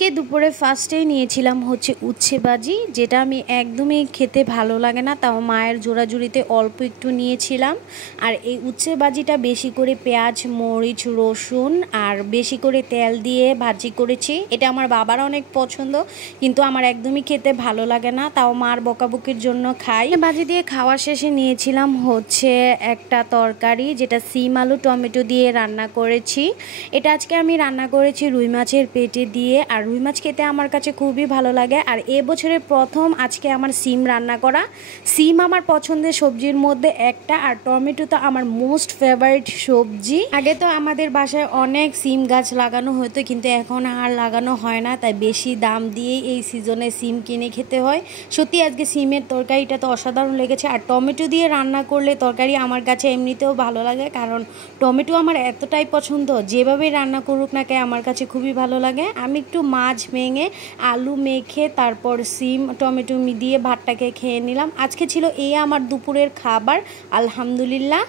আজকে দুপুরে ফার্স্টেই নিয়েছিলাম হচ্ছে উচ্ছে ভাজি, যেটা আমি একদমই খেতে ভালো লাগে না, তাও মায়ের জোড়াজুড়িতে অল্প একটু নিয়েছিলাম। আর এই উচ্ছে ভাজিটা বেশি করে পেঁয়াজ মরিচ রসুন আর বেশি করে তেল দিয়ে ভাজি করেছি। এটা আমার বাবার অনেক পছন্দ, কিন্তু আমার একদমই খেতে ভালো লাগে না, তাও মার বকাবকির জন্য খাই। ভাজি দিয়ে খাওয়া শেষে নিয়েছিলাম হচ্ছে একটা তরকারি, যেটা সিম আলু টমেটো দিয়ে রান্না করেছি। এটা আজকে আমি রান্না করেছি রুই মাছের পেটে দিয়ে। আর রুই মাছ খেতে আমার কাছে খুবই ভালো লাগে। আর এবছরের প্রথম আজকে আমার সিম রান্না করা। সিম আমার পছন্দের সবজির মধ্যে একটা, আর টমেটো তো আমার মোস্ট ফেভারিট সবজি। আগে তো আমাদের বাসায় অনেক সিম গাছ লাগানো হতো, কিন্তু এখন আর লাগানো হয় না, তাই বেশি দাম দিয়েই এই সিজনে সিম কিনে খেতে হয়। সত্যি আজকে সিমের তরকারিটা তো অসাধারণ লেগেছে। আর টমেটো দিয়ে রান্না করলে তরকারি আমার কাছে এমনিতেও ভালো লাগে, কারণ টমেটো আমার এতটাই পছন্দ, যেভাবে রান্না করুক না কেন আমার কাছে খুবই ভালো লাগে। আমি একটু মাছ ভেঙে আলু মেখে তারপর সিম টমেটো দিয়ে ভাতটাকে খেয়ে নিলাম। আজকে ছিল এই আমার দুপুরের খাবার, আলহামদুলিল্লাহ।